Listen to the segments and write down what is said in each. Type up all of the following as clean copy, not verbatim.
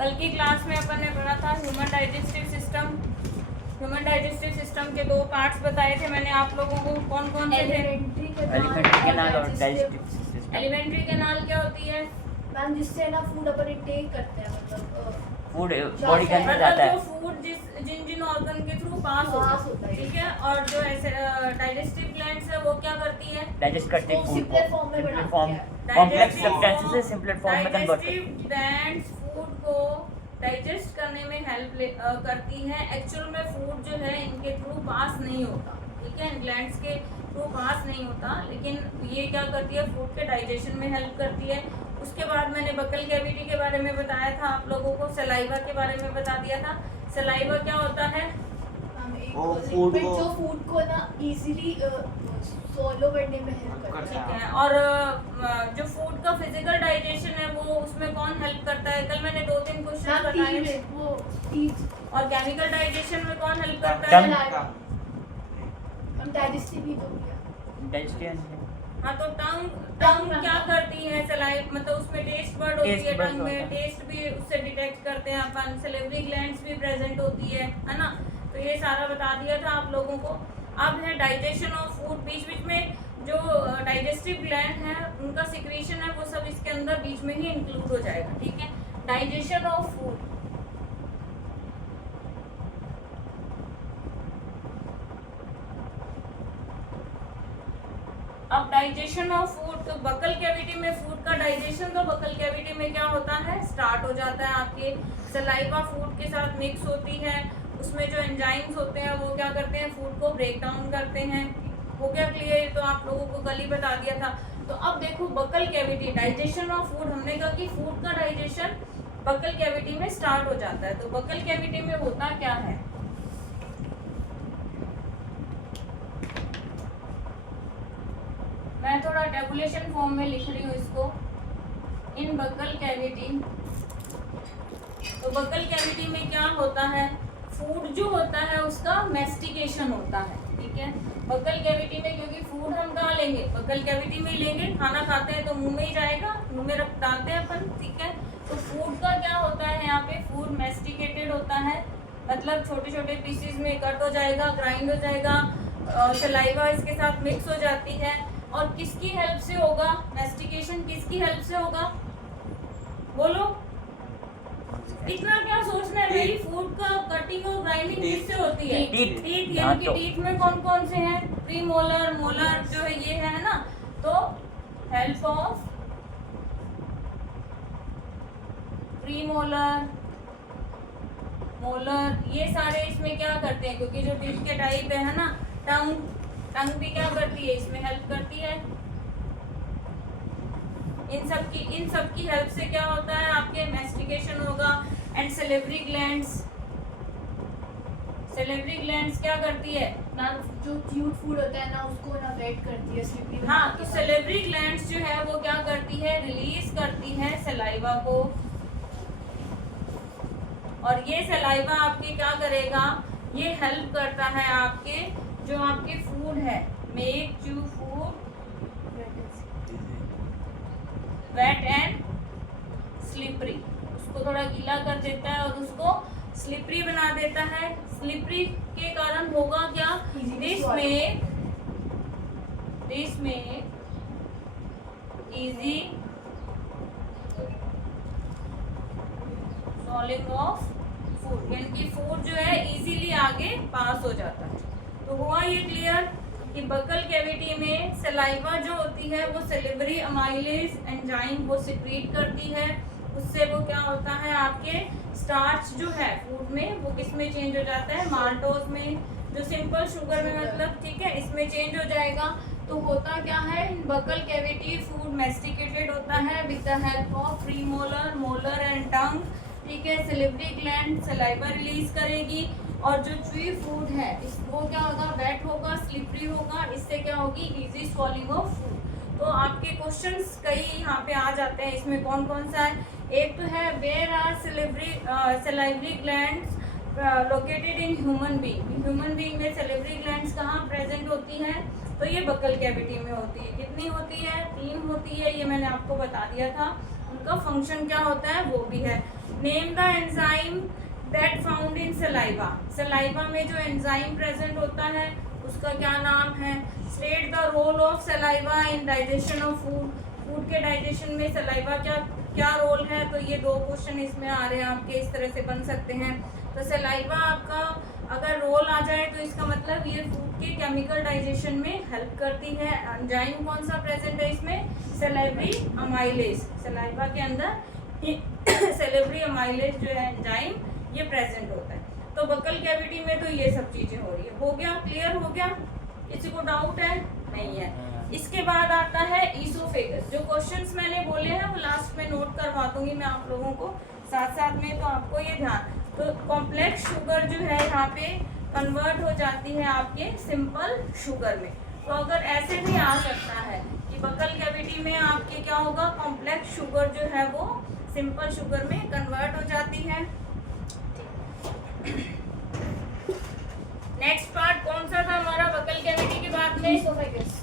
कल की क्लास में अपन ने पढ़ा था human digestive system. Human digestive system के 2 पार्ट्स बताए थे मैंने आप लोगों को। कौन कौन से थे? एलिमेंट्री कैनाल और डाइजेस्टिव सिस्टम। एलिमेंट्री कैनाल क्या होती है मैम? जिससे ना फूड अपन इनटेक करते हैं, मतलब फूड बॉडी के अंदर जाता जो है। फूड जिन जिन ऑर्गन के थ्रू पास होता है, ठीक है। और जो ऐसे डाइजेस्टिव ग्लैंड्स है वो क्या करती है? डाइजेस्ट करते हैं फूड सिंपल को। फॉर्म में सिंपल बनाती फॉर्म है। कॉम्प्लेक्स सब्सटेंसेस से सिंपल फॉर्म में कन्वर्ट करते डाइजेस्टिव ग्लैंड्स फूड को डाइजेस्ट करने में हेल्प करती है। एक्चुअल में फूड जो है इनके थ्रू पास नहीं होता, ठीक है, ग्लैंड्स के थ्रू पास नहीं होता, लेकिन ये क्या करती है? फूड के डाइजेशन में हेल्प करती है। उसके बाद मैंने बकल कैविटी के बारे में बताया था आप लोगों को, सलाइवा के बारे में बता दिया था। सलाइवा क्या होता है? वो फूड को, जो फूड को ना इजीली सोलो करने में हेल्प करता है। ठीक है। और जो फूड का फिजिकल डाइजेशन है वो उसमें कौन हेल्प करता है? कल मैंने 2-3 क्वेश्चन बताए। वो टीथ। और केमिकल डाइजेशन में कौन हेल्प करता है? हम डाइजेस्टिव ही हो गया। डाइजेशन। हाँ, तो टंग क्या करती है? सलाइव मतलब उसमें टेस्ट बर्ड होती है, टंग में टेस्ट भी उससे डिटेक्ट करते हैं अपन। सेलेवरी ग्लैंड्स भी प्रेजेंट होती है ना। तो ये सारा बता दिया था आप लोगों को। अब है डाइजेशन ऑफ फूड। बीच बीच में जो डाइजेस्टिव ग्लैंड है उनका सिक्रीशन है वो सब इसके अंदर बीच में ही इंक्लूड हो जाएगा, ठीक है। Digestion of food. अब डाइजेशन ऑफ फूड, तो बकल कैविटी में फूड का डाइजेशन तो बकल कैविटी में क्या होता है? स्टार्ट हो जाता है। आपके सलाइवा फूड के साथ मिक्स होती है, उसमें जो एंजाइम्स होते हैं वो क्या करते हैं? फूड को ब्रेक डाउन करते हैं। हो गया क्लियर? तो आप लोगों को कल ही बता दिया था। तो अब देखो buccal cavity, digestion of food, हमने कहा कि फूड का डाइजेशन बकल कैविटी में स्टार्ट हो जाता है। तो बकल कैविटी में होता क्या है? मैं थोड़ा टेबुलेशन फॉर्म में लिख रही हूँ इसको। इन बकल कैविटी, तो बकल कैविटी में क्या होता है? फूड जो होता है उसका मेस्टिकेशन होता है, ठीक है। बकल कैविटी में, क्योंकि फूड हम कहाँ लेंगे? बकल कैविटी में ही लेंगे। खाना खाते हैं तो मुंह में ही जाएगा, मुंह में रख डालते हैं अपन, ठीक है। तो फूड का क्या होता है यहाँ पे? फूड मेस्टिकेटेड होता है, मतलब छोटे छोटे पीसेस में कट हो जाएगा, ग्राइंड हो जाएगा, सलाइवा इसके साथ मिक्स हो जाती है। और किसकी हेल्प से होगा मेस्टिकेशन? किसकी हेल्प से होगा? बोलो, इतना क्या सोचना है? मेरी फूड का कटिंग और ग्राइंडिंग किससे होती है? टीथ। यानी कि टीथ में कौन कौन से हैं? प्री मोलर, मोलर जो है ये है ना। तो help of pre molar, molar, ये सारे इसमें क्या करते हैं? क्योंकि जो टीथ के टाइप है ना, टंग भी क्या करती है? इसमें हेल्प करती है। इन सब की हेल्प से क्या होता है? आपके मेस्टिकेशन होगा। एंड सेलेवरी ग्लैंड्स क्या करती है? मैम जो च्यूड फूड होता है ना उसको ना वेट करती है, स्लिपरी। हाँ, तो सेलेवरी ग्लैंड्स जो है वो क्या करती है? रिलीज करती है सलाइवा को। और ये सलाइवा आपके क्या करेगा? ये हेल्प करता है आपके जो आपके फूड है, मेक चू फूड वेट एंड स्लिपरी, उसको थोड़ा गीला कर देता है और उसको स्लिपरी बना देता है। स्लिपरी के कारण होगा क्या? दिस में इजी सॉलिंग ऑफ फूड, यानी कि फूड जो है इजीली आगे पास हो जाता है। तो हुआ ये क्लियर कि बकल कैविटी में सलाइवा जो होती है वो सेलेवरी अमाइलेज एंजाइम वो सिक्रीट करती है। उससे वो क्या होता है? आपके स्टार्च जो है फूड में वो किस में चेंज हो जाता है? माल्टोज में, जो सिंपल शुगर में, मतलब ठीक है, इसमें चेंज हो जाएगा। तो होता क्या है? बकल कैविटी फूड मेस्टिकेटेड होता है with the help of pre molar, molar and tongue, ठीक है। सेलेवरी ग्लैंड सलाइवा रिलीज करेगी और जो च्यूई फूड है वो क्या होगा? वेट होगा, स्लिपरी होगा। इससे क्या होगी? Easy swallowing of food. तो आपके क्वेश्चंस कई यहाँ पे आ जाते हैं। इसमें कौन कौन सा है? एक तो है where are salivary glands located in human being. Human being में सेलेवरी ग्लैंड्स कहाँ प्रेजेंट होती हैं? तो ये बकल कैविटी में होती है। कितनी होती है? 3 होती है, ये मैंने आपको बता दिया था। उनका फंक्शन क्या होता है वो भी है। Name the enzyme that found in saliva, saliva में जो एंजाइम प्रेजेंट होता है उसका क्या नाम है। State the role of saliva in digestion of food, food के डाइजेशन में सलाइवा क्या रोल है। तो ये 2 क्वेश्चन इसमें आ रहे हैं आपके, इस तरह से बन सकते हैं। तो सलाइवा आपका अगर रोल आ जाए तो इसका मतलब ये फूड के केमिकल डाइजेशन में हेल्प करती है। एंजाइम कौन सा प्रेजेंट है इसमें, सेलेब्री अमाइलेज, सलाइवा के अंदर सेलेब्री अमाइलेज जो है एंजाइम ये प्रेजेंट होता है। तो बकल कैविटी में तो ये सब चीजें हो रही है। हो गया, क्लियर हो गया, किसी को डाउट है, नहीं है। इसके बाद आता है ईसोफेगस। जो क्वेश्चंस मैंने बोले हैं वो लास्ट में नोट करवा दूंगी मैं आप लोगों को साथ साथ में, तो आपको ये ध्यान। तो कॉम्प्लेक्स शुगर जो है यहाँ पे कन्वर्ट हो जाती है आपके सिंपल शुगर में। तो अगर ऐसे भी आ सकता है कि बकल कैविटी में आपके क्या होगा, कॉम्प्लेक्स शुगर जो है वो सिंपल शुगर में कन्वर्ट हो जाती है। नेक्स्ट पार्ट कौन सा था हमारा बकल कैविटी के बाद में, ईसोफेगस।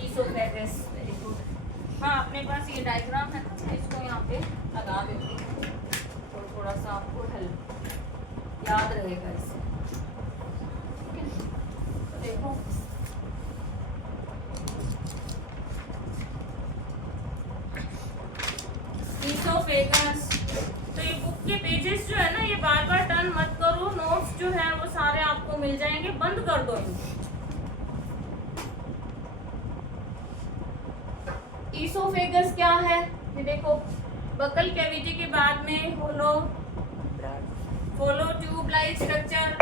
Oesophagus, very good. हाँ, अपने पास ये डायग्राम है ना, मैं इसको यहाँ पे लगा देती हूँ तो थोड़ा सा आपको हेल्प याद रहेगा इससे। ठीक है, तो देखो ईसोफेगस। तो ये बुक के पेजेस जो है ना ये बार बार टर्न मत करो, नोट्स जो है वो सारे आपको मिल जाएंगे, बंद कर दो इनको। ईसोफेगस क्या है ये देखो, बकल कैविटी के बाद में होलो ट्यूब लाइक स्ट्रक्चर।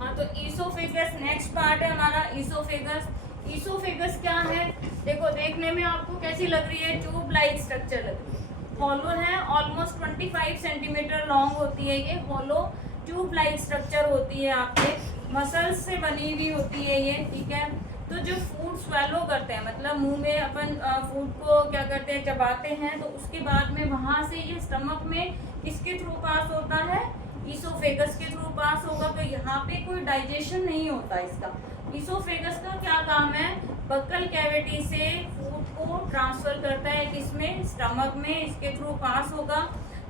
हाँ, तो ईसोफेगस नेक्स्ट पार्ट है हमारा ईसोफेगस। ईसोफेगस क्या है देखो, देखने में आपको कैसी लग रही है, ट्यूब लाइक स्ट्रक्चर लग रही है, हॉलो है, ऑलमोस्ट 25 सेंटीमीटर लॉन्ग होती है ये, हॉलो ट्यूब लाइक स्ट्रक्चर होती है, आपके मसल्स से बनी हुई होती है ये। ठीक है, तो जो फूड स्वेलो करते हैं, मतलब मुंह में अपन फूड को क्या करते हैं, चबाते हैं, तो उसके बाद में वहाँ से ये स्टमक में किसके थ्रू पास होता है, ईसोफेगस के थ्रू पास होगा। तो यहाँ पे कोई डाइजेशन नहीं होता इसका। ईसोफेगस का क्या काम है, बकल कैविटी से फूड को ट्रांसफर करता है किसमें, स्टमक में, इसके थ्रू पास होगा।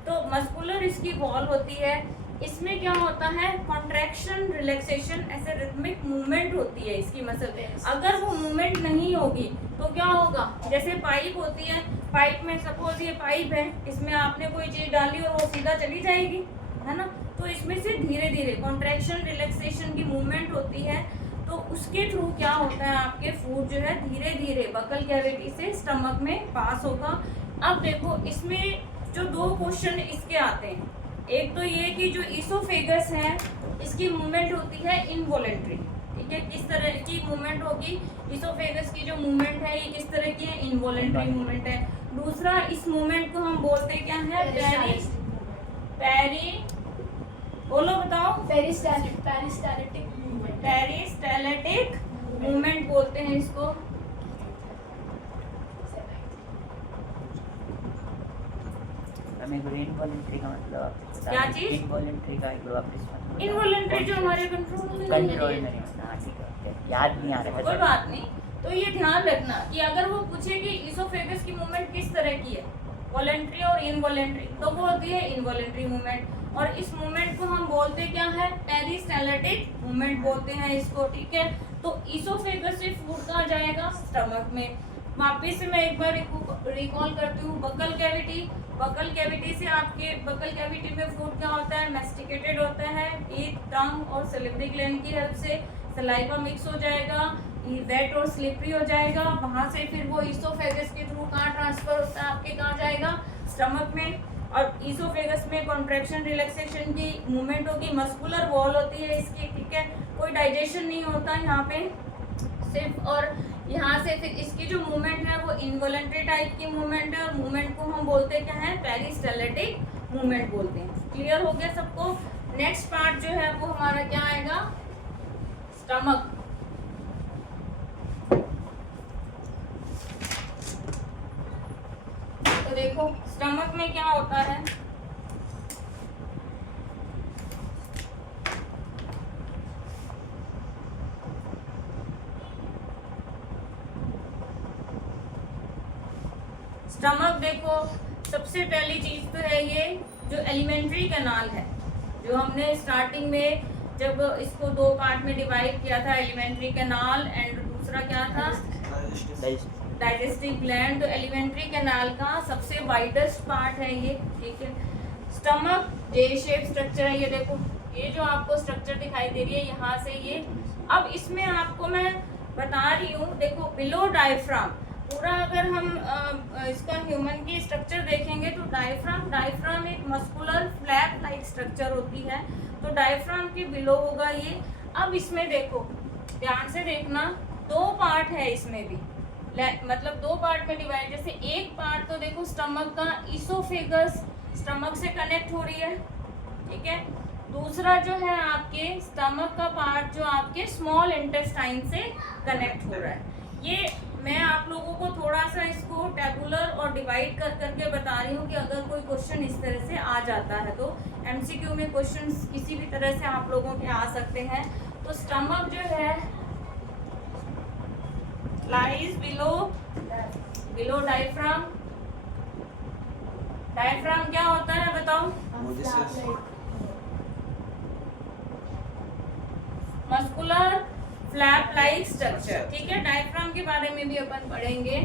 तो मस्कुलर इसकी वॉल होती है, इसमें क्या होता है, कॉन्ट्रैक्शन रिलैक्सेशन, ऐसे रिथमिक मूवमेंट होती है इसकी मसल। अगर वो मूवमेंट नहीं होगी तो क्या होगा, जैसे पाइप होती है, पाइप में सपोज ये पाइप है, इसमें आपने कोई चीज डाली और वो सीधा चली जाएगी, है ना। तो इसमें से धीरे धीरे कॉन्ट्रैक्शन रिलैक्सेशन की मूवमेंट होती है, तो उसके थ्रू क्या होता है, आपके फूड जो है धीरे धीरे बकल कैविटी से स्टमक में पास होगा। अब देखो इसमें जो 2 क्वेश्चन इसके आते हैं, एक तो ये कि जो ईसोफेगस है इसकी मूवमेंट होती है इनवॉलेंट्री। ठीक है, किस तरह की मूवमेंट होगी, ईसोफेगस की जो मूवमेंट है ये किस तरह की है, इनवॉलेंट्री मूवमेंट है। दूसरा, इस मूवमेंट को हम बोलते क्या है, बोलो बताओ, पेरिस्टालिटिक मूवमेंट, पेरिस्टालिटिक मूवमेंट बोलते हैं इसको। इनवॉलेंट्री का मतलब क्या चीज, इनवॉलेंट्री का एक आप इनवॉलेंट्री जो हमारे कंट्रोल में नहीं है, हाँ ठीक है, याद नहीं आ रहा कोई बात नहीं। तो ये ध्यान रखना कि अगर वो पूछे कि ईसोफेगस की मूवमेंट किस तरह की है, वॉलेंट्री और इनवॉलेंट्री, तो वो होती है इनवॉलेंट्री मूवमेंट। और इस मूवमेंट को हम बोलते क्या है, पेरिस्टालिटिक मूवमेंट बोलते हैं इसको। ठीक है, तो ईसोफेगस से फूड कहाँ जाएगा, स्टमक में। वापिस से मैं एक बार रिकॉल करती हूँ, बकल कैविटी, बकल कैविटी से आपके बकल कैविटी में फूड क्या होता है, मैस्टिकेटेड होता है, टीथ, टंग और सैलिवरी ग्लैंड की हेल्प से सलाइवा मिक्स हो जाएगा, वेट और स्लिपरी हो जाएगा, वहाँ से फिर वो ईसोफेगस के थ्रू कहाँ ट्रांसफर होता है, आपके कहाँ जाएगा, स्टमक में। और ईसोफेगस में कॉन्ट्रैक्शन रिलैक्सेशन की मूवमेंट होगी, मस्कुलर वॉल होती है इसकी। ठीक है, कोई डाइजेशन नहीं होता यहाँ पे सिर्फ, और यहाँ से फिर इसकी जो मूवमेंट है वो इनवॉलेंट्री टाइप की मूवमेंट है, और मूवमेंट को हम बोलते क्या है, पेरिस्टालिटिक मूवमेंट बोलते हैं। क्लियर हो गया सबको। नेक्स्ट पार्ट जो है वो हमारा क्या आएगा, स्टमक। तो देखो स्टमक में क्या होता है, स्टमक देखो सबसे सबसे पहली चीज तो है ये जो एलिमेंट्री कैनाल है, जो हमने स्टार्टिंग में जब इसको दो पार्ट में डिवाइड किया था, एलिमेंट्री कैनाल एंड दूसरा क्या था डाइजेस्टिव ग्लैंड। तो एलिमेंट्री कैनाल का सबसे वाइडेस्ट पार्ट है ये, ठीक है। स्टमक जे शेप स्ट्रक्चर है, ये देखो ये जो आपको स्ट्रक्चर दिखाई दे रही है यहाँ से ये। अब इसमें आपको मैं बता रही हूँ, देखो बिलो डायफ्राम पूरा अगर हम इसका ह्यूमन की स्ट्रक्चर देखेंगे तो डायफ्राम एक मस्कुलर फ्लैप लाइक स्ट्रक्चर होती है, तो डायफ्राम के बिलो होगा ये। अब इसमें देखो ध्यान से देखना, दो पार्ट है इसमें भी, मतलब दो पार्ट में डिवाइड। जैसे एक पार्ट तो देखो स्टमक का ईसोफेगस स्टमक से कनेक्ट हो रही है, ठीक है। दूसरा जो है आपके स्टमक का पार्ट जो आपके स्मॉल इंटेस्टाइन से कनेक्ट हो रहा है। ये मैं आप लोगों को थोड़ा सा इसको टेबुलर और डिवाइड कर करके बता रही हूँ कि अगर कोई क्वेश्चन इस तरह से आ जाता है तो एमसीक्यू में क्वेश्चंस किसी भी तरह से आप लोगों के आ सकते हैं। तो स्टमक जो है लाइज बिलो डायफ्राम। डायफ्राम क्या होता है बताओ? मस्कुलर फ्लैप लाइक स्ट्रक्चर, ठीक है। डायफ्राम के बारे में भी अपन पढ़ेंगे।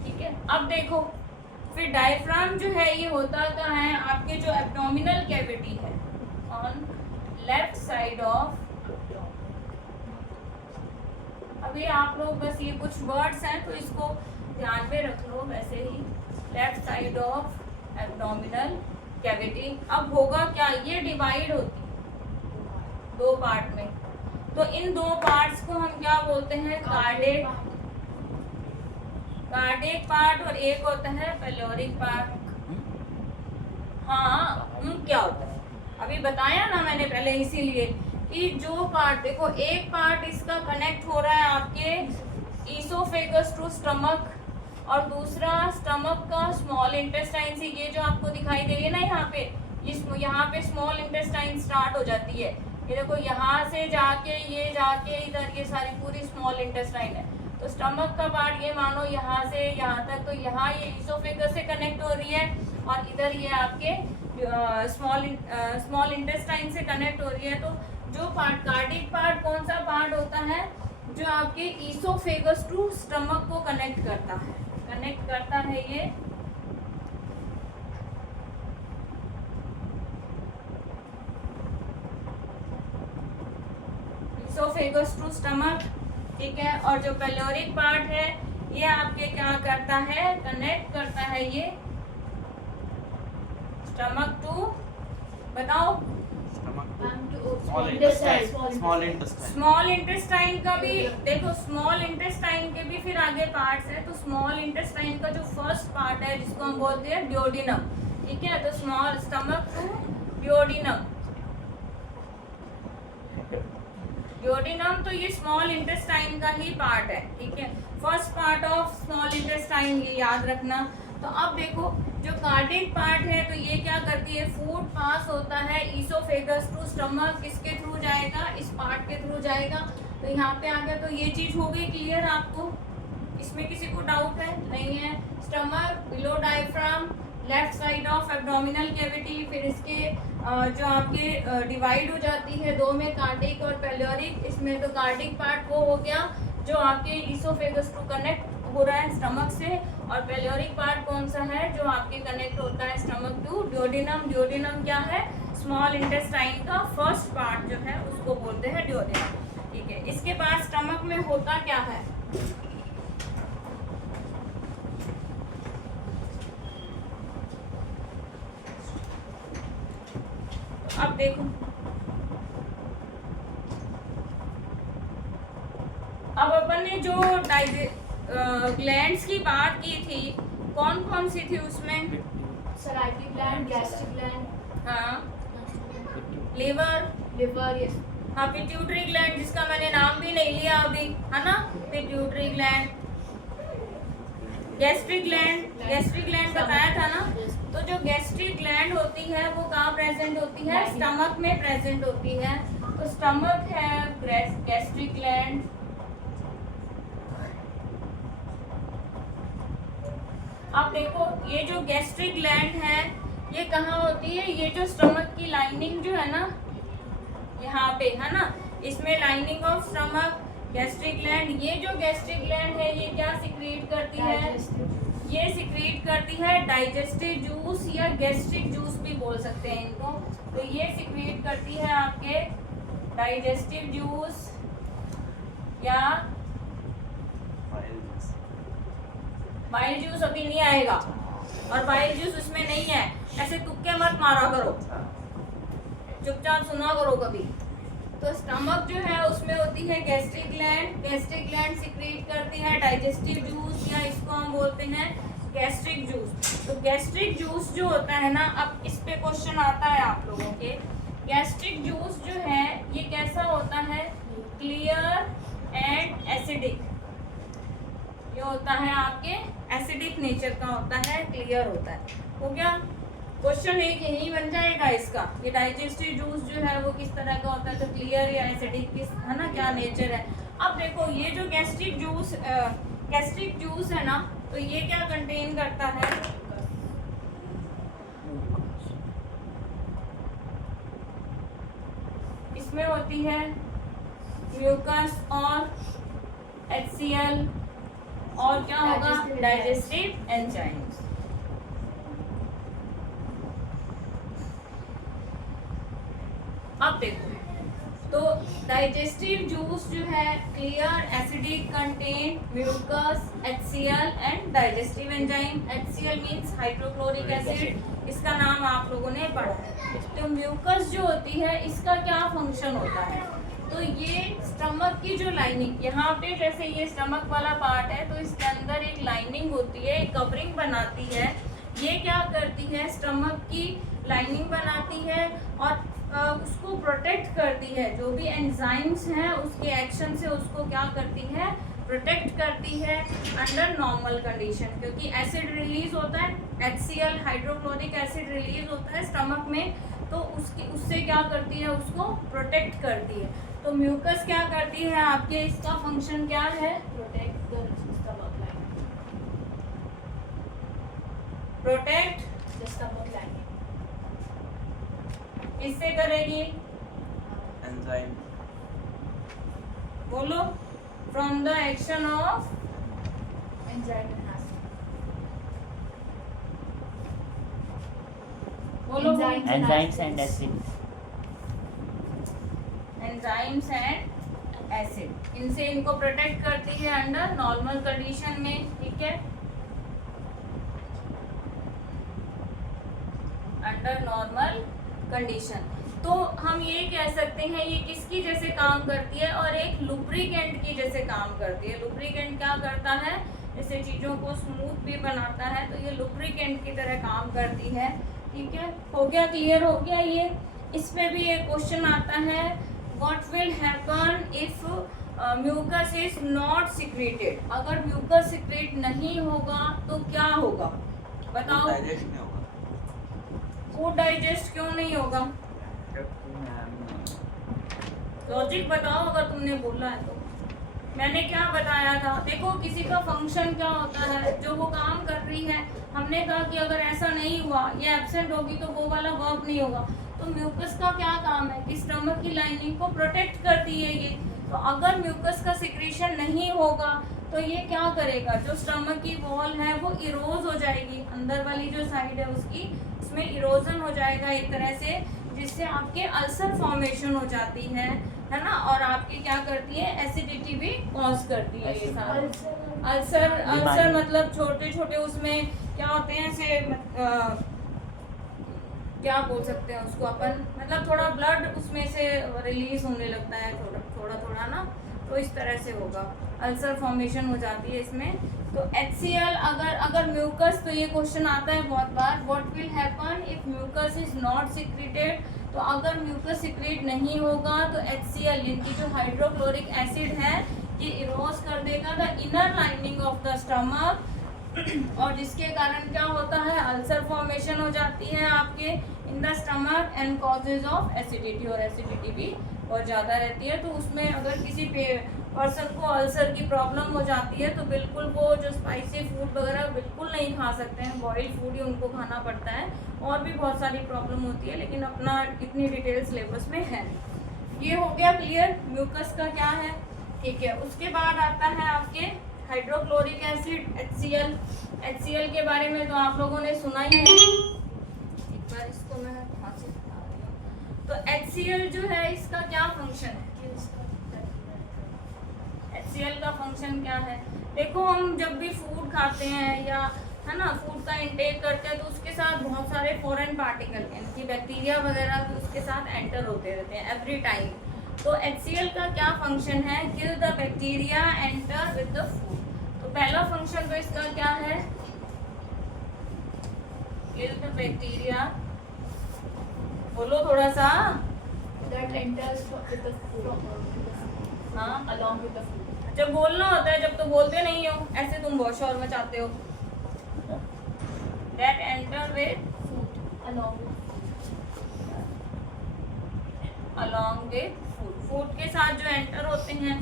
ठीक है, अब देखो फिर डायफ्राम जो है ये होता क्या है, आपके जो एब्डोमिनल कैविटी है ऑन लेफ्ट साइड ऑफ, अभी आप लोग बस ये कुछ वर्ड्स हैं तो इसको ध्यान में रख लो वैसे ही, left side of abdominal cavity. अब होगा क्या, ये डिवाइड होती है दो पार्ट में, तो इन दो पार्ट्स को हम क्या बोलते हैं, कार्डियक पार्ट, और एक होता है पेलोरिक पार्ट। हाँ क्या होता है अभी बताया ना मैंने पहले, इसीलिए कि जो पार्ट देखो, एक पार्ट इसका कनेक्ट हो रहा है आपके ईसोफेगस टू स्टमक, और दूसरा स्टमक का स्मॉल इंटेस्टाइन से, ये जो आपको दिखाई दे रही है ना यहाँ पे स्मॉल इंटेस्टाइन स्टार्ट हो जाती है। ये देखो यहाँ से जाके ये जाके इधर ये सारी पूरी स्मॉल इंटेस्टाइन है। तो स्टमक का पार्ट ये मानो यहाँ से यहाँ तक, तो यहाँ ये ईसोफेगस से कनेक्ट हो रही है और इधर ये आपके स्मॉल इंटेस्टाइन से कनेक्ट हो रही है। तो जो पार्ट कार्डिक पार्ट कौन सा पार्ट होता है, जो आपके ईसोफेगस टू स्टमक को कनेक्ट करता है ये। ईसोफेगस टू स्टमक, ठीक है। और जो पेलोरिक पार्ट है ये आपके क्या करता है, कनेक्ट करता है ये स्टमक टू, बताओ, स्मॉल इंटेस्टाइन का भी देखो, स्मॉल इंटेस्टाइन के भी फिर आगे पार्ट्स है। तो स्मॉल इंटेस्टाइन का जो फर्स्ट पार्ट है जिसको हम बोलते हैं ड्यूोडेनम, ठीक है। तो स्मॉल स्टमक टू ड्यूोडेनम, तो ये स्मॉल इंटेस्टाइन का ही पार्ट है, ठीक है। First part of small intestine, ये याद रखना। तो अब देखो जो कार्डिक पार्ट है तो ये क्या करती है, फूड पास होता है ईसोफेगस टू स्टमक, किसके थ्रू जाएगा, इस पार्ट के थ्रू जाएगा। तो यहाँ पे आ गया, तो ये चीज हो गई क्लियर आपको, इसमें किसी को डाउट है? नहीं है। Stomach below diaphragm, left side of abdominal cavity, फिर इसके जो आपके डिवाइड हो जाती है दो में, कार्डिक और पेलोरिक। इसमें तो कार्डिक पार्ट वो हो गया जो आपके ईसोफेगस टू कनेक्ट हो रहा है स्टमक से, और पेलोरिक पार्ट कौन सा है जो आपके कनेक्ट होता है स्टमक टू ड्यूोडेनम। ड्यूोडेनम क्या है, स्मॉल इंटेस्टाइन का फर्स्ट पार्ट जो है उसको बोलते हैं ड्यूोडेनम, ठीक है। इसके बाद स्टमक में होता क्या है, अब देखो, अब अपन ने जो ग्लैंड्स की बात की थी, कौन कौन सी थी उसमें, सराइटिक ग्लैंड, गैस्ट्रिक ग्लैंड, हाँ लिवर, यस, हाँ पिट्यूटरी ग्लैंड, जिसका मैंने नाम भी नहीं लिया अभी, है ना, पिट्यूटरी ग्लैंड, गैस्ट्रिक ग्लैंड बताया था ना। तो जो गैस्ट्रिक ग्लैंड होती है वो कहाँ प्रेजेंट होती है, स्टमक में प्रेजेंट होती है। तो स्टमक है गैस्ट्रिक ग्लैंड, अब देखो ये जो गैस्ट्रिक ग्लैंड है ये कहाँ होती है, ये जो स्टमक की लाइनिंग जो है ना यहाँ पे है ना, इसमें lining of stomach gastric gland, ये जो गैस्ट्रिक ग्लैंड है ये क्या सिक्रीट करती है, ये सिक्रीट करती है डाइजेस्टिव जूस या गैस्ट्रिक जूस भी बोल सकते हैं इनको। तो ये सिक्रीट करती है आपके डाइजेस्टिव जूस या बाइल जूस। अभी नहीं आएगा और बाइल जूस उसमें नहीं है, ऐसे तुक्के मत मारा करो, चुपचाप सुना करो कभी। तो स्टमक जो है उसमें होती है gastric gland, gastric gland secrete करती है डाइजेस्टिव जूस या इसको हम बोलते हैं गैस्ट्रिक जूस। तो गैस्ट्रिक जूस जो होता है ना, अब इस पे क्वेश्चन आता है आप लोगों के, गैस्ट्रिक जूस जो है ये कैसा होता है, क्लियर एंड एसिडिक। ये होता है आपके एसिडिक नेचर का होता है, क्लियर होता है। हो गया, क्वेश्चन एक यही बन जाएगा इसका, ये डाइजेस्टिव जूस जो है वो किस तरह का होता है, तो क्लियर या एसिडिक किस है ना, क्या नेचर है। अब देखो ये जो गैस्ट्रिक जूस है ना, तो ये क्या कंटेन करता है, इसमें होती है म्यूकस और HCl और क्या होगा, डाइजेस्टिव एंजाइम्स। अब देखो तो डाइजेस्टिव जूस जो है clear acidic contain mucus HCl and digestive enzyme. HCl means hydrochloric acid, इसका नाम आप लोगों ने पढ़ा है। तो म्यूकस जो होती है इसका क्या फंक्शन होता है, तो ये स्टमक की जो लाइनिंग यहाँ पे जैसे ये स्टमक वाला पार्ट है, तो इसके अंदर एक लाइनिंग होती है, एक कवरिंग बनाती है। ये क्या करती है, स्टमक की लाइनिंग बनाती है और उसको प्रोटेक्ट करती है। जो भी एंजाइम्स हैं उसके एक्शन से उसको क्या करती है, प्रोटेक्ट करती है अंडर नॉर्मल कंडीशन, क्योंकि एसिड रिलीज होता है, HCl हाइड्रोक्लोरिक एसिड रिलीज होता है स्टमक में, तो उससे क्या करती है, उसको प्रोटेक्ट करती है। तो म्यूकस क्या करती है आपके, इसका फंक्शन क्या है, protect the stomach line, protect the stomach line. किससे करेगी, एंजाइम, बोलो, from the action of enzyme बोलो, enzymes and acid, enzymes and acid, इनसे इनको प्रोटेक्ट करती है अंडर नॉर्मल कंडीशन में, ठीक है, अंडर नॉर्मल कंडीशन। तो हम ये कह सकते हैं ये किसकी जैसे काम करती है, और एक लुब्रिकेंट की जैसे काम करती है। लुब्रिकेंट क्या करता है, जैसे चीज़ों को स्मूथ भी बनाता है, तो ये लुब्रिकेंट की तरह काम करती है, ठीक है। हो गया, क्लियर हो गया ये। इसमें भी एक क्वेश्चन आता है, what will happen if mucus is not secreted. अगर म्यूकस सिक्रेट नहीं होगा तो क्या होगा, बताओ। डाइजेस्ट नहीं होगा, फूड डाइजेस्ट क्यों नहीं होगा, लॉजिक बताओ अगर तुमने बोला है तो। मैंने क्या बताया था, देखो किसी का फंक्शन क्या होता है, जो वो काम कर रही है, हमने कहा कि अगर ऐसा नहीं हुआ, ये एब्सेंट होगी तो वो वाला वर्क नहीं होगा। तो म्यूकस का क्या काम है कि स्टमक की लाइनिंग को प्रोटेक्ट करती है ये। तो अगर म्यूकस का सिक्रीशन नहीं होगा तो ये क्या करेगा, जो स्टमक की वॉल है वो इरोज हो जाएगी, अंदर वाली जो साइड है उसकी, उसमें इरोजन हो जाएगा एक तरह से, जिससे आपके अल्सर फॉर्मेशन हो जाती है ना, और आपकी क्या करती है, एसिडिटी भी कॉज करती है ये सारा। अल्सर मतलब छोटे छोटे उसमें क्या होते हैं, ऐसे क्या बोल सकते हैं उसको अपन, मतलब थोड़ा ब्लड उसमें से रिलीज होने लगता है थोड़ा थोड़ा ना, तो इस तरह से होगा, अल्सर फॉर्मेशन हो जाती है इसमें। तो HCl अगर म्यूकस, तो ये क्वेश्चन आता है बहुत बार, what will happen if mucus is not secreted. तो अगर म्यूकस सिक्रेट नहीं होगा तो HCl इनकी जो हाइड्रोक्लोरिक एसिड है ये इरोज कर देगा the inner lining of the stomach, और जिसके कारण क्या होता है, अल्सर फॉर्मेशन हो जाती है आपके in the stomach and causes of acidity, और एसिडिटी भी बहुत ज़्यादा रहती है। तो उसमें अगर किसी पर्सन को अल्सर की प्रॉब्लम हो जाती है, तो बिल्कुल वो जो स्पाइसी फूड वगैरह बिल्कुल नहीं खा सकते हैं, बॉइल्ड फूड ही उनको खाना पड़ता है। और भी बहुत सारी प्रॉब्लम होती है, लेकिन अपना इतनी डिटेल सिलेबस में है। ये हो गया क्लियर म्यूकस का क्या है, ठीक है। उसके बाद आता है आपके हाइड्रोक्लोरिक एसिड HCl। HCl के बारे में तो आप लोगों ने सुना ही है, एक बार इसको मैं हाथ से हटा रही हूँ। तो HCl जो है इसका क्या फंक्शन है, HCl का फंक्शन क्या है? देखो हम जब भी फूड खाते हैं या है ना फूड का इंटेक करते हैं, तो उसके साथ बहुत सारे फॉरेन पार्टिकल यानी कि बैक्टीरिया वगैरह भी उसके साथ एंटर होते रहते हैं एवरी टाइम। तो HCl का क्या फंक्शन है? Kill the bacteria enter with the food. तो पहला फंक्शन तो इसका क्या है? किल द बैक्टीरिया, बोलो थोड़ा सा। that enters with the food, हाँ along with the food. जब बोलना होता है, जब तो बोलते नहीं हो, ऐसे तुम बहुत शोर मचाते हो। That enter with Food along with food, food के साथ जो एंटर होते हैं।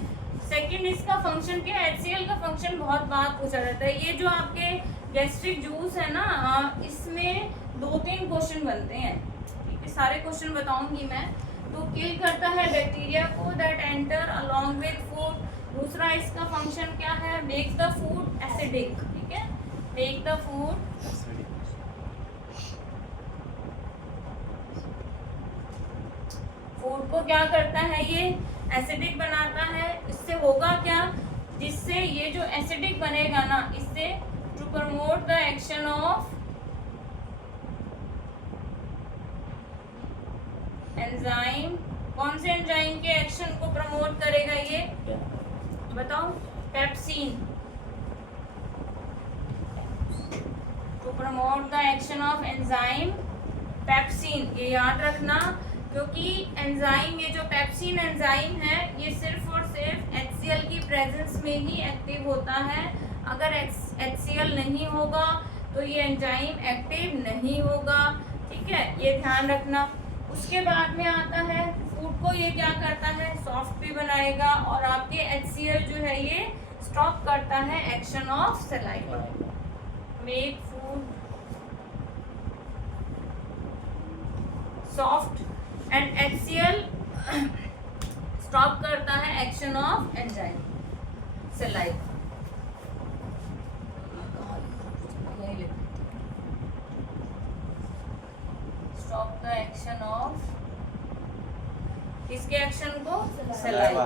सेकंड इसका फंक्शन क्या है? HCl का फंक्शन बहुत बार पूछा जाता है। ये जो आपके गैस्ट्रिक जूस है ना, इसमें 2-3 क्वेश्चन बनते हैं, ठीक है। सारे क्वेश्चन बताऊंगी मैं। तो किल करता है बैक्टीरिया को, that enter along with food. दूसरा इसका फंक्शन क्या है? मेक द फूड एसिडिक, ठीक है, मेक द फूड फूड को क्या करता है? ये एसिडिक बनाता है। इससे होगा क्या? जिससे ये जो एसिडिक बनेगा ना, इससे to promote the action of enzyme. कौन से एंजाइम के एक्शन को प्रमोट करेगा ये बताओ? Pepsin, to promote the action of enzyme pepsin. ये याद रखना, क्योंकि एंजाइम, ये जो पेप्सिन एंजाइम है, ये सिर्फ और सिर्फ HCl की प्रेजेंस में ही एक्टिव होता है। अगर HCl नहीं होगा तो ये एंजाइम एक्टिव नहीं होगा, ठीक है, ये ध्यान रखना। उसके बाद में आता है फूड को ये क्या करता है? सॉफ्ट भी बनाएगा, और आपके HCl जो है ये स्टॉप करता है action of saliva. Make food soft and HCl stop करता है action of enzyme saliva. Stop the action of किसके एक्शन को? सलाइवा।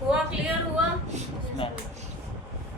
हुआ? क्लियर हुआ?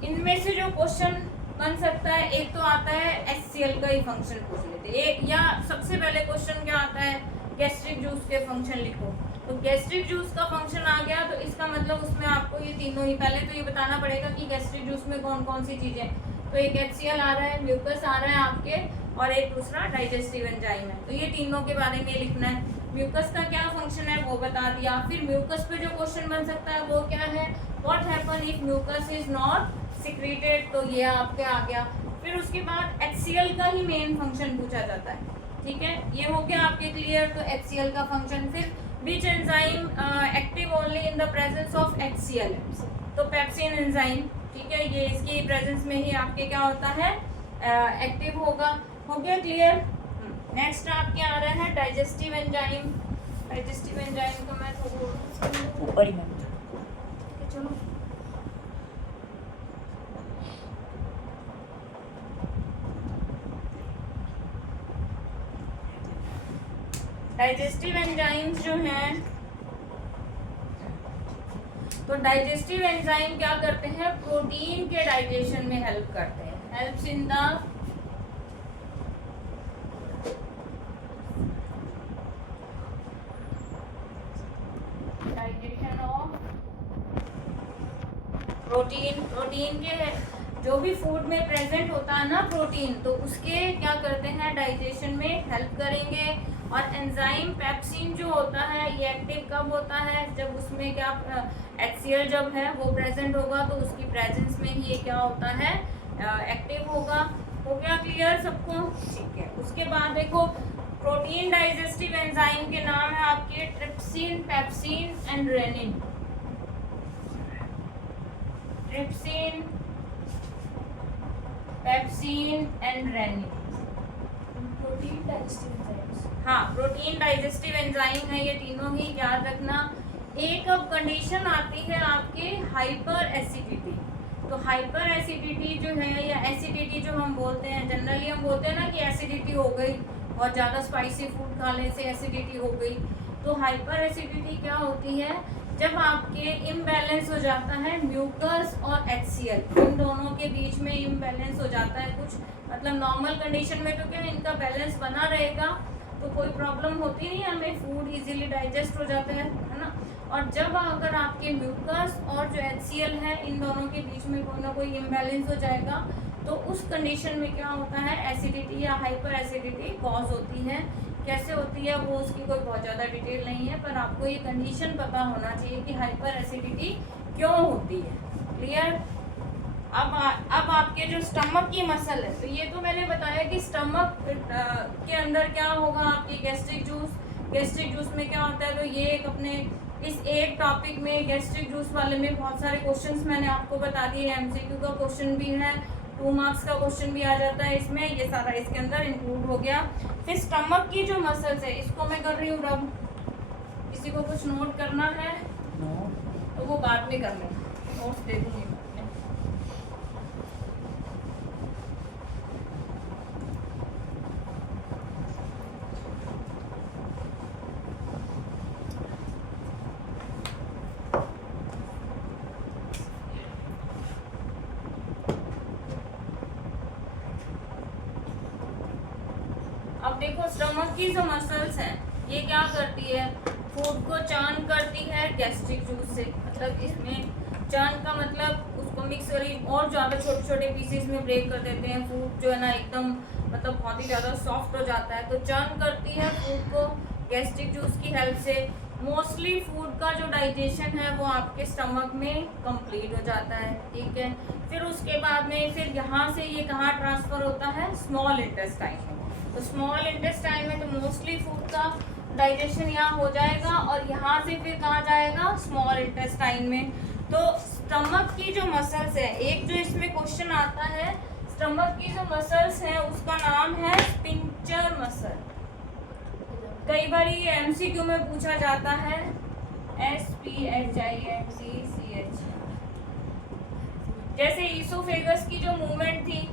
इनमें से जो क्वेश्चन बन सकता है, एक तो आता है HCl का ही फंक्शन पूछ लेते हैं, या सबसे पहले क्वेश्चन क्या आता है? गैस्ट्रिक जूस के फंक्शन लिखो। तो गैस्ट्रिक जूस का फंक्शन आ गया, तो इसका मतलब उसमें आपको ये तीनों ही, पहले तो ये बताना पड़ेगा कि गैस्ट्रिक जूस में कौन कौन सी चीजें। तो एक HCl आ रहा है, म्यूकस आ रहा है आपके, और एक दूसरा डाइजेस्टिव एंजाइम है। तो ये तीनों के बारे में लिखना है। म्यूकस का क्या फंक्शन है वो बता दिया। फिर म्यूकस पे जो क्वेश्चन बन सकता है वो क्या है? What happen if mucus is not secreted, तो ये आपके आ गया। फिर उसके बाद HCl का ही मेन फंक्शन पूछा जाता है, ठीक है। ये हो गया आपके क्लियर। तो HCl का फंक्शन। फिर which enzyme active only in the presence of HCl, तो पेप्सिन एंजाइम, ठीक है, ये इसकी प्रेजेंस में ही आपके क्या होता है? एक्टिव होगा। हो गया क्लियर। नेक्स्ट आपके आ रहा है डाइजेस्टिव एंजाइम। डाइजेस्टिव एंजाइम को मैं थोड़ा ऊपर ही में चलो डाइजेस्टिव एंजाइम्स जो हैं, तो डाइजेस्टिव एंजाइम क्या करते हैं? प्रोटीन के डाइजेशन में हेल्प करते हैं। Helps in the digestion of protein. Protein के जो भी फूड में प्रेजेंट होता है ना प्रोटीन, तो उसके क्या करते हैं? डाइजेशन में हेल्प करेंगे। और एंजाइम पेप्सिन जो होता है, ये एक्टिव कब होता है? जब उसमें क्या HCl जब है वो प्रेजेंट होगा, तो उसकी प्रेजेंस में ही ये क्या होता है? एक्टिव होगा। हो गया क्लियर सबको? ठीक है। उसके बाद देखो प्रोटीन डाइजेस्टिव एंजाइम के नाम है आपके trypsin, pepsin and rennin. Trypsin, pepsin and rennin. Protein digestive enzymes. हाँ, प्रोटीन डाइजेस्टिव एंजाइम है ये तीनों ही, याद रखना। एक अब कंडीशन आती है आपके हाइपर एसिडिटी। तो हाइपर एसिडिटी जो है या एसिडिटी जो हम बोलते हैं, जनरली हम बोलते हैं ना कि एसिडिटी हो गई, बहुत ज़्यादा स्पाइसी फूड खाने से एसिडिटी हो गई। तो हाइपर एसिडिटी क्या होती है? जब आपके इम्बैलेंस हो जाता है म्यूकस और HCl, इन दोनों के बीच में इम्बैलेंस हो जाता है कुछ, मतलब नॉर्मल कंडीशन में तो क्या इनका बैलेंस बना रहेगा तो कोई प्रॉब्लम होती नहीं, हमें फूड इजीली डाइजेस्ट हो जाता है ना। और जब अगर आपके म्यूकस और जो HCl है इन दोनों के बीच में कोई ना कोई इम्बैलेंस हो जाएगा तो उस कंडीशन में क्या होता है, एसिडिटी या हाइपर एसिडिटी कॉज होती है। कैसे होती है वो उसकी कोई बहुत ज़्यादा डिटेल नहीं है, पर आपको ये कंडीशन पता होना चाहिए कि हाइपर एसिडिटी क्यों होती है। क्लियर? अब आपके जो स्टमक की मसल है, तो ये तो मैंने बताया कि स्टमक के अंदर क्या होगा, आपकी गैस्ट्रिक जूस। गैस्ट्रिक जूस में क्या होता है, तो ये एक अपने इस एक टॉपिक में गैस्ट्रिक जूस वाले में बहुत सारे क्वेश्चंस मैंने आपको बता दिए। MCQ का क्वेश्चन भी है, 2 मार्क्स का क्वेश्चन भी आ जाता है इसमें, ये सारा इसके अंदर इंक्लूड हो गया। फिर स्टमक की जो मसल्स है, इसको मैं कर रही हूँ रब। किसी को कुछ नोट करना है तो वो बाद में कर लेना, नोट्स दे दूँगी। अब देखो स्टमक की जो मसल्स हैं ये क्या करती है, फूड को चर्न करती है गैस्ट्रिक जूस से। मतलब इसमें चर्न का मतलब उसको मिक्स करी और ज़्यादा छोटे छोटे पीसेस में ब्रेक कर देते हैं। फूड जो है ना एकदम मतलब बहुत ही ज़्यादा सॉफ्ट हो जाता है। तो चर्न करती है फूड को गैस्ट्रिक जूस की हेल्प से। मोस्टली फूड का जो डाइजेशन है वो आपके स्टमक में कंप्लीट हो जाता है। ठीक है, फिर उसके बाद में फिर यहाँ से ये कहाँ ट्रांसफ़र होता है, स्मॉल इंटेस्टाइन में। तो स्मॉल इंटेस्टाइन में तो मोस्टली फूड का डाइजेशन यहाँ हो जाएगा और यहाँ से फिर कहाँ जाएगा, स्मॉल इंटेस्टाइन में। तो स्टमक की जो मसल्स है, एक जो इसमें क्वेश्चन आता है, स्टमक की जो मसल्स है उसका नाम है स्पिंचर मसल। कई बार ये MCQ में पूछा जाता है, SPHINCCH। जैसे ईसोफेगस की जो मूवमेंट थी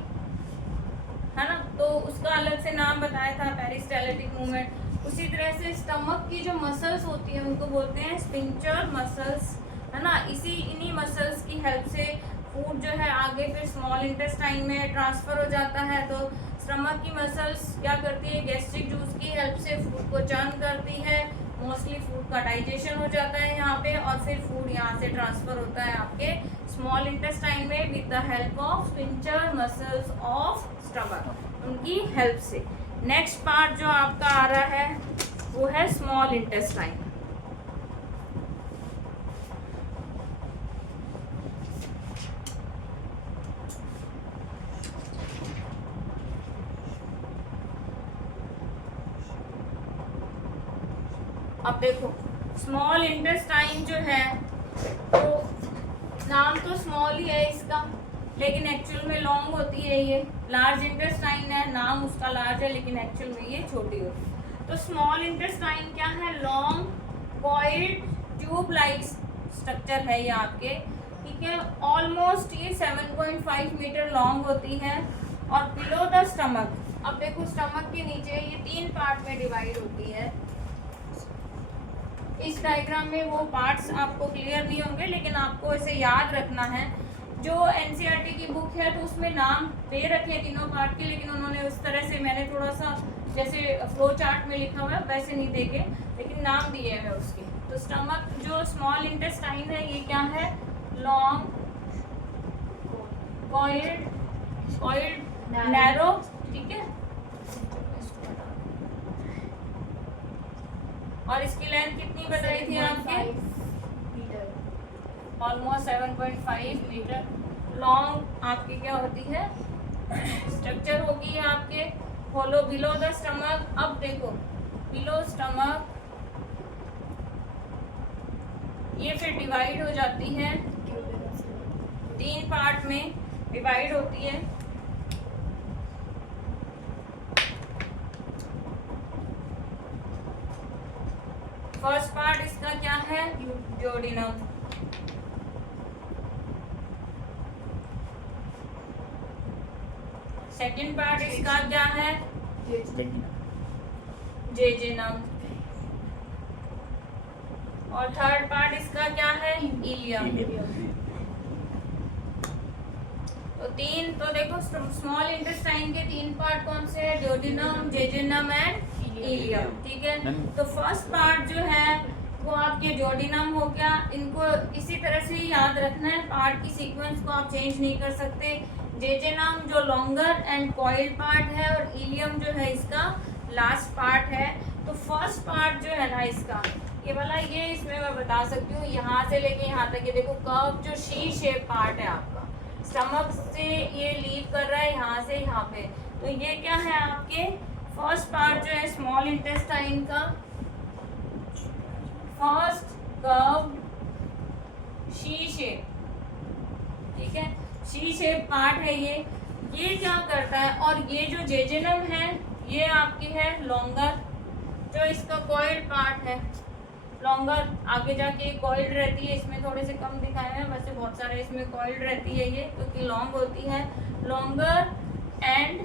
है ना, तो उसका अलग से नाम बताया था, पेरिस्टाल्टिक मूवमेंट। उसी तरह से स्टमक की जो मसल्स होती है उनको बोलते हैं स्पिंचर मसल्स, है ना। इन्हीं मसल्स की हेल्प से फूड जो है आगे फिर स्मॉल इंटेस्टाइन में ट्रांसफ़र हो जाता है। तो स्टमक की मसल्स क्या करती है, गैस्ट्रिक जूस की हेल्प से फूड को चर्न करती है। मोस्टली फूड का डाइजेशन हो जाता है यहाँ पे और फिर फूड यहाँ से ट्रांसफ़र होता है आपके स्मॉल इंटेस्टाइन में with the help of sphincter muscles of stomach, उनकी हेल्प से। नेक्स्ट पार्ट जो आपका आ रहा है वो है स्मॉल इंटेस्टाइन। अब देखो स्मॉल इंटेस्टाइन जो है तो नाम तो स्मॉल ही है इसका, लेकिन एक्चुअल में लॉन्ग होती है। ये लार्ज इंटेस्टाइन है, नाम उसका लार्ज है लेकिन एक्चुअल में ये छोटी होती है। तो स्मॉल इंटेस्टाइन क्या है, long coiled tube like structure है ये आपके। ठीक है, ऑलमोस्ट ये 7.5 मीटर लॉन्ग होती है और बिलो द स्टमक। अब देखो स्टमक के नीचे ये 3 पार्ट में डिवाइड होती है। इस डायग्राम में वो पार्ट्स आपको क्लियर नहीं होंगे लेकिन आपको इसे याद रखना है। जो NCERT की बुक है तो उसमें नाम दे रखे हैं तीनों पार्ट के, लेकिन उन्होंने उस तरह से, मैंने थोड़ा सा जैसे फ्लो चार्ट में लिखा हुआ है वैसे नहीं देखे, लेकिन नाम दिए हैं उसके। तो स्टमक जो स्मॉल इंटेस्टाइन है ये क्या है, लॉन्ग कॉइल्ड नैरो। ठीक है, और इसकी लेंथ कितनी बताई थी आपके, ऑलमोस्ट 7.5 मीटर लॉन्ग आपकी क्या होती है स्ट्रक्चर होगी आपके। होलो बिलो द स्टमक। अब देखो बिलो स्टमक ये फिर डिवाइड हो जाती है, 3 पार्ट में डिवाइड होती है। फर्स्ट पार्ट इसका क्या है, ड्यूोडेनम। सेकंड पार्ट इसका क्या है, जेजेनम। और थर्ड पार्ट इसका क्या है, इलियम। तो तीन, तो देखो स्मॉल इंटेस्टाइन के 3 पार्ट कौन से हैं, ड्यूोडेनम, जेजेनम एंड इलियम। ठीक है, तो फर्स्ट पार्ट जो है वो आपके ड्यूोडेनम हो गया। इनको इसी तरह से याद रखना है, पार्ट की सीक्वेंस को आप चेंज नहीं कर सकते। जेजेनम जो लॉन्गर एंड कॉइल्ड पार्ट है और इलियम जो है इसका लास्ट पार्ट है। तो फर्स्ट पार्ट जो है ना इसका ये वाला, ये इसमें मैं बता सकती हूँ यहाँ से लेके यहाँ तक, ये देखो कर्व जो शी शेप पार्ट है आपका, स्टमक से ये लीव कर रहा है यहाँ से यहाँ पे। तो ये क्या है आपके फर्स्ट पार्ट जो है स्मॉल इंटेस्टाइन का फर्स्ट कर्व शी शेप। ठीक है, शी शेप पार्ट है ये क्या करता है। और ये जो जेजेनम है ये आपकी है लॉन्गर, जो इसका कॉइल्ड पार्ट है। लॉन्गर आगे जाके कॉइल्ड रहती है, इसमें थोड़े से कम दिखाए हैं, वैसे बहुत सारे इसमें कॉइल्ड रहती है ये, क्योंकि लॉन्ग होती है। लॉन्गर एंड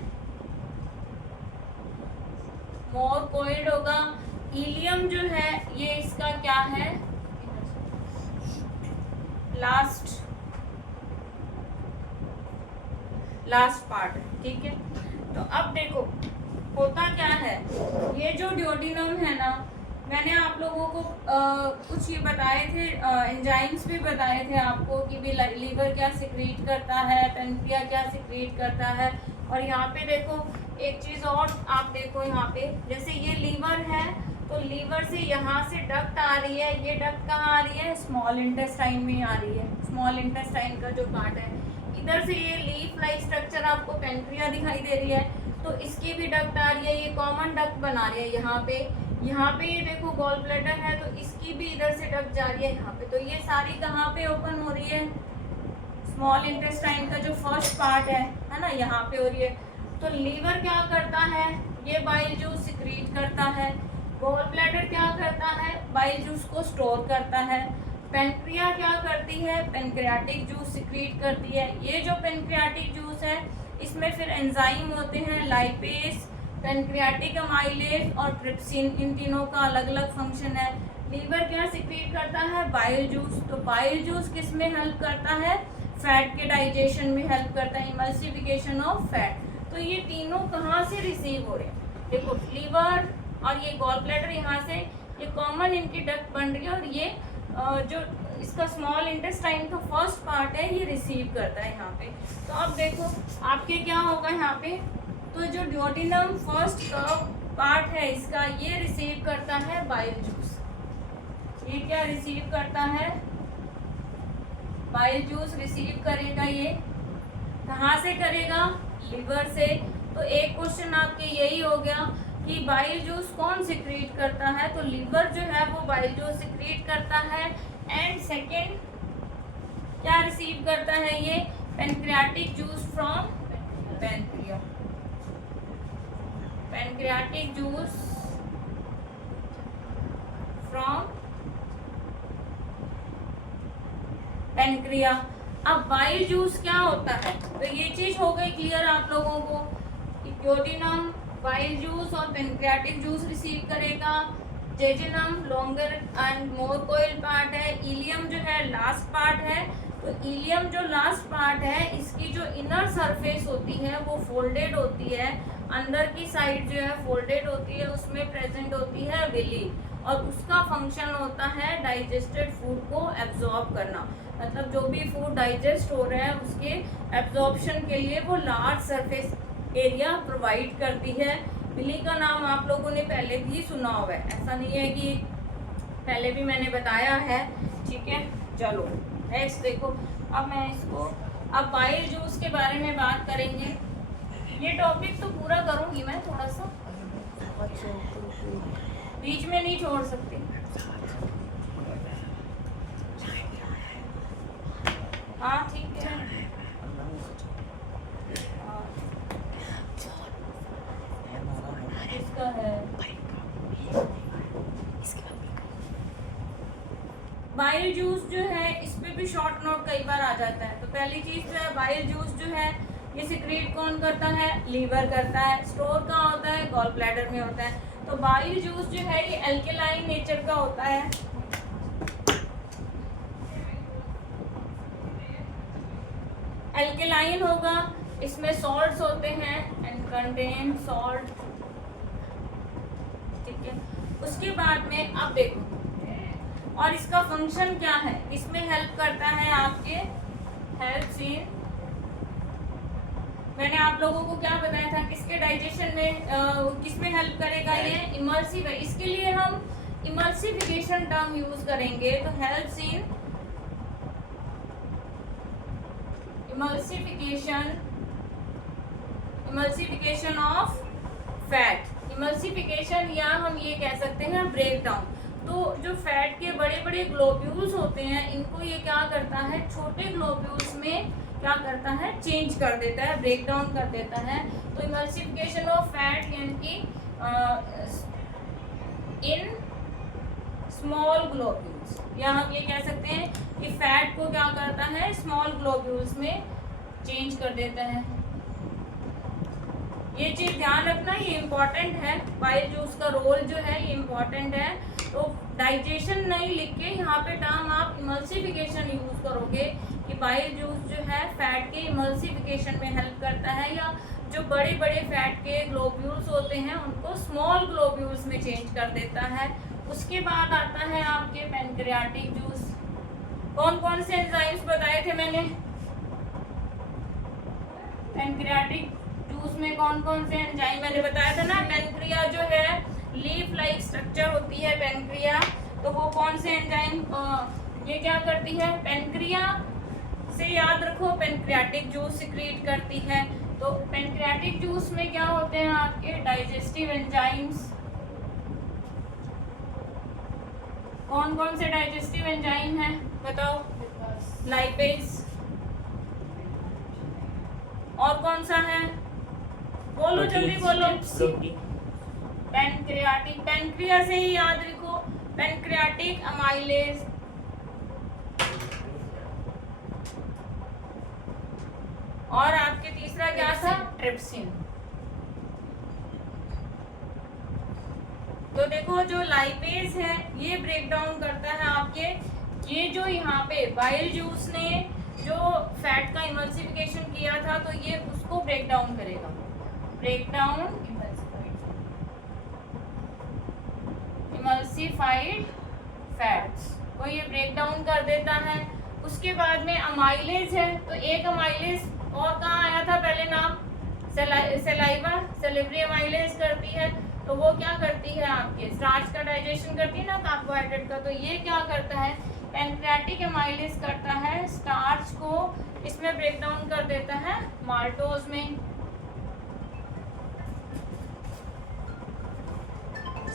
मोर कॉइल्ड होगा। इलियम जो है ये इसका क्या है, लास्ट पार्ट। ठीक है, तो अब देखो होता क्या है, ये जो ड्यूोडेनम है ना, मैंने आप लोगों को कुछ ये बताए थे, एंजाइम्स भी बताए थे आपको कि भी लीवर क्या सिक्रीट करता है, पेनक्रिया क्या सिक्रीट करता है। और यहाँ पे देखो एक चीज़ और आप देखो, यहाँ पे जैसे ये लीवर है तो लीवर से यहाँ से डक्ट आ रही है, ये डक्ट कहाँ आ रही है, स्मॉल इंटेस्टाइन में आ रही है। स्मॉल इंटेस्टाइन का जो पार्ट है, इधर से ये लीफ लाइक स्ट्रक्चर आपको पेनक्रिया दिखाई दे रही है, तो इसकी भी डक्ट आ रही है, ये कॉमन डक्ट बना रही है यहाँ पे। यहाँ पे ये देखो गॉल ब्लैडर है तो इसकी भी इधर से डक्ट जा रही है यहाँ पे। तो ये सारी कहाँ पे ओपन हो रही है, स्मॉल इंटेस्टाइन का जो फर्स्ट पार्ट है ना, यहाँ पे हो रही है। तो लीवर क्या करता है, ये बाइल जूस सिक्रीट करता है। गॉल ब्लैडर क्या करता है, बाइल जूस को स्टोर करता है। पेनक्रिया क्या करती है, पेनक्रियाटिक जूस सिक्रीट करती है। ये जो पेनक्रियाटिक जूस है इसमें फिर एंजाइम होते हैं, लाइपेज, पेनक्रियाटिक अमाइलेज और ट्रिप्सिन, इन तीनों का अलग अलग फंक्शन है। लीवर क्या सिक्रीट करता है, बाइल जूस। तो बाइल जूस किस में हेल्प करता है, फैट के डाइजेशन में हेल्प करता है, इमल्सिफिकेशन ऑफ फैट। तो ये तीनों कहाँ से रिसीव हो रहे हैं, देखो लीवर और ये गॉल ब्लैडर, यहाँ से ये कॉमन इनकी डक्ट बन रही है, और ये जो इसका स्मॉल इंटेस्टाइन का फर्स्ट पार्ट है ये रिसीव करता है यहाँ पे। तो अब देखो आपके क्या होगा यहाँ पे, तो जो ड्यूोडेनम फर्स्ट पार्ट है इसका, ये रिसीव करता है बाइल जूस। ये क्या रिसीव करता है, बाइल जूस रिसीव करेगा। ये कहाँ से करेगा, लीवर से। तो एक क्वेश्चन आपके यही हो गया कि बाइल जूस कौन सिक्रीट करता है, तो लीवर जो है वो बाइल जूस सिक्रीट करता है। एंड सेकेंड क्या रिसीव करता है, ये pancreatic juice from pancreas, pancreatic juice from pancreas. अब बाइल जूस क्या होता है, तो ये चीज हो गई क्लियर आप लोगों को कि ड्यूोडेनम बाइल जूस और पेनक्रियाटिक जूस रिसीव करेगा। Jejunum longer and more coil part है। इलियम जो है लास्ट पार्ट है। तो इलियम जो लास्ट पार्ट है इसकी जो इनर सरफेस होती है वो फोल्डेड होती है, अंदर की साइड जो है फोल्डेड होती है, उसमें प्रेजेंट होती है विली, और उसका फंक्शन होता है डाइजेस्टेड फूड को एब्जॉर्ब करना। मतलब जो भी फूड डाइजेस्ट हो रहा है उसके एब्जॉर्प्शन के लिए वो लार्ज सरफेस एरिया प्रोवाइड करती है। विली का नाम आप लोगों ने पहले भी सुना हुआ है, ऐसा नहीं है कि पहले भी मैंने बताया है। ठीक है, चलो नेक्स्ट देखो। अब मैं इसको, अब बाइल जूस के बारे में बात करेंगे। ये टॉपिक तो पूरा करूंगी मैं थोड़ा सा, बीच में नहीं छोड़ सकती। हाँ ठीक है। इसका है बाइल जूस जो है, इस पे भी शॉर्ट नोट कई बार आ जाता है। तो पहली चीज जो है, बाइल जूस जो है ये सिक्रीट कौन करता है? लीवर करता है। स्टोर कहाँ होता है? गॉल ब्लैडर में होता है। तो बाइल जूस जो है ये एल्केलाइन नेचर का होता है। एल्केलाइन होगा, इसमें सॉल्ट्स होते हैं एंड कंटेन सॉल्ट, ठीक है। उसके बाद में अब देखो, और इसका फंक्शन क्या है? इसमें हेल्प करता है आपके हेल्प इन, मैंने आप लोगों को क्या बताया था, किसके डाइजेशन में किसमें हेल्प करेगा? ये इमर्सिव है। इसके लिए हम इमर्सिफिकेशन टर्म यूज करेंगे। तो helps in emulsification of fat. Emulsification या हम ये कह सकते हैं ब्रेक डाउन। तो जो फैट के बड़े बड़े ग्लोब्यूल्स होते हैं, इनको ये क्या करता है? छोटे ग्लोब्यूल्स में क्या करता है? चेंज कर देता है, ब्रेक डाउन कर देता है। तो इमल्सिफिकेशन ऑफ फैट यानी कि इन स्मॉल ग्लोब्यूल्स, या हम ये कह सकते हैं कि फैट को क्या करता है? स्मॉल ग्लोब्यूल्स में चेंज कर देता है। ये चीज ध्यान रखना, ये इम्पोर्टेंट है। बाइल जूस का रोल जो है ये इम्पोर्टेंट है। तो डाइजेशन नहीं लिख के यहाँ पे टर्म आप इमल्सिफिकेशन यूज करोगे कि बाइल जूस जो है फैट के इमल्सिफिकेशन में हेल्प करता है, या जो बड़े बड़े फैट के ग्लोब्यूल्स होते हैं उनको स्मॉल ग्लोब्यूल्स में चेंज कर देता है। उसके बाद आता है आपके पैनक्रियाटिक जूस। कौन कौन से एंजाइम्स बताए थे मैंने? पैनक्रियाटिक जूस में कौन कौन से एंजाइम मैंने बताया था ना? पैनक्रिया जो है लीफ लाइक स्ट्रक्चर होती है पैनक्रिया। तो वो कौन से एंजाइम ये क्या करती है? पैनक्रिया से याद रखो पैनक्रियाटिक जूस सिक्रीट करती है। तो पैनक्रियाटिक जूस में क्या होते हैं आपके? Digestive enzymes. कौन कौन से डाइजेस्टिव एंजाइम हैं बताओ? लाइपेज। और कौन सा है? बोलो जल्दी बोलो। पैनक्रियाटिक, पैनक्रिया से ही याद रखो, पैनक्रियाटिक अमाइलेज। और आपके तीसरा क्या था? ट्रिप्सिन। तो देखो जो लाइपेज है ये ब्रेक डाउन करता है आपके, ये जो यहाँ पे बाइल जूस ने जो फैट का इमल्सिफिकेशन किया था तो ये उसको ब्रेक डाउन करेगा। ब्रेक डाउन इमल्सिफाइड फैट्स को ये ब्रेक डाउन कर देता है। उसके बाद में अमाइलेज है। तो एक अमाइलेज और कहाँ आया था पहले नाम? सलाइवा, सेलेब्री अमाइलेज करती है। तो वो क्या करती है? आपके स्टार्च का डाइजेशन करती है ना, कार्बोहाइड्रेट का। तो ये क्या करता है? पैनक्रियाटिक अमाइलेज करता है, स्टार्च को इसमें ब्रेक डाउन कर देता है माल्टोज में।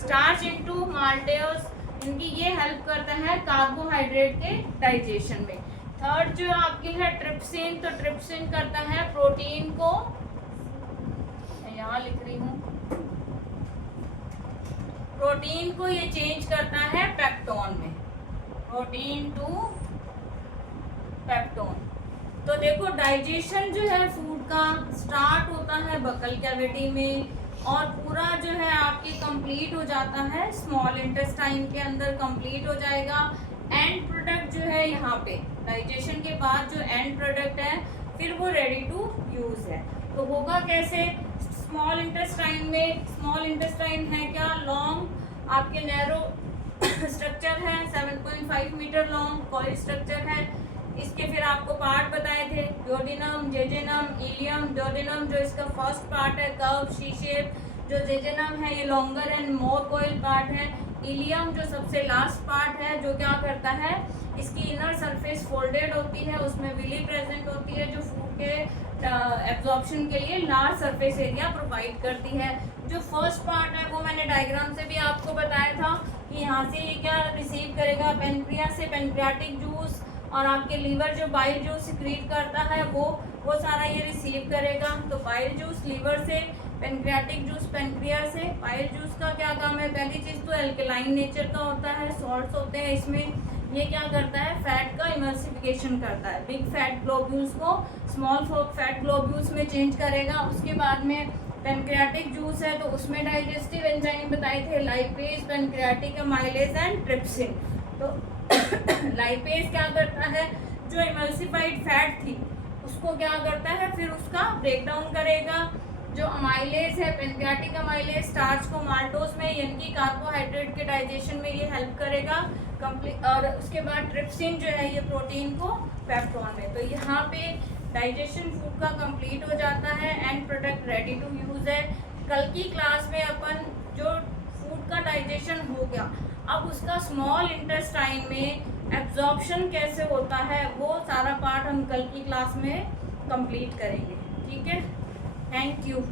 स्टार्च इनटू माल्टेज, इनकी ये हेल्प करता है कार्बोहाइड्रेट के डाइजेशन में। थर्ड जो आपकी है ट्रिप्सिन। तो ट्रिप्सिन करता है प्रोटीन को, मैं यहाँ लिख रही हूँ, प्रोटीन को ये चेंज करता है पेप्टोन में, प्रोटीन टू पेप्टोन। तो देखो डाइजेशन जो है फूड का स्टार्ट होता है बकल कैविटी में और पूरा जो है आपके कंप्लीट हो जाता है स्मॉल इंटेस्टाइन के अंदर, कंप्लीट हो जाएगा। एंड प्रोडक्ट जो है यहाँ पे डाइजेशन के बाद जो एंड प्रोडक्ट है फिर वो रेडी टू यूज है। तो होगा कैसे? स्मॉल इंटेस्टाइन में, स्मॉल इंटेस्टाइन है क्या? लॉन्ग आपके नैरो स्ट्रक्चर है, 7.5 मीटर लॉन्ग कॉइल स्ट्रक्चर है। इसके फिर आपको पार्ट बताए थे, ड्यूोडेनम, जेजेनम, इलियम। ड्यूोडेनम जो इसका फर्स्ट पार्ट है कर्व शी शेप, जो जेजेनम है ये longer and more coil part है। इलियम जो सबसे लास्ट पार्ट है जो क्या करता है, इसकी इनर सरफेस फोल्डेड होती है, उसमें विली प्रेजेंट होती है जो फूड के एब्जॉर्प्शन के लिए लार्ज सरफेस एरिया प्रोवाइड करती है। जो फर्स्ट पार्ट है वो मैंने डायग्राम से भी आपको बताया था कि यहाँ से ये क्या रिसीव करेगा, पेनक्रियास से पेनक्रियाटिक जूस, और आपके लीवर जो बाइल जूस सिक्रीट करता है वो सारा ये रिसीव करेगा। तो बाइल जूस लीवर से, पेनक्रियाटिक जूस पेनक्रियास से। बाइल जूस का क्या काम है? पहली चीज़ तो एल्कलाइन नेचर का होता है, सॉल्ट्स होते हैं इसमें। ये क्या करता है? फैट का इमल्सिफिकेशन करता है, बिग फैट ग्लोब्यूल्स को स्मॉल फैट ग्लोब्यूल्स में चेंज करेगा। उसके बाद में पेनक्रियाटिक जूस है तो उसमें डाइजेस्टिव एंजाइम बताए थे, lipase, pancreatic amylase and trypsin. तो लाइपेज क्या करता है? जो इमल्सिफाइड फैट थी उसको क्या करता है, फिर उसका ब्रेक डाउन करेगा। जो अमाइलेज है, पेनक्रियाटिक अमाइलेज, स्टार्च को माल्टोज में यानी कि कार्बोहाइड्रेट के डाइजेशन में ये हेल्प करेगा कंप्लीट। और उसके बाद ट्रिप्सिन जो है ये प्रोटीन को पेप्टोन में। तो यहाँ पे डाइजेशन फूड का कंप्लीट हो जाता है, end product ready to use है। कल की क्लास में अपन जो फूड का डाइजेशन हो गया, अब उसका स्मॉल इंटेस्टाइन में एब्जॉर्प्शन कैसे होता है वो सारा पार्ट हम कल की क्लास में कंप्लीट करेंगे। ठीक है, थैंक यू।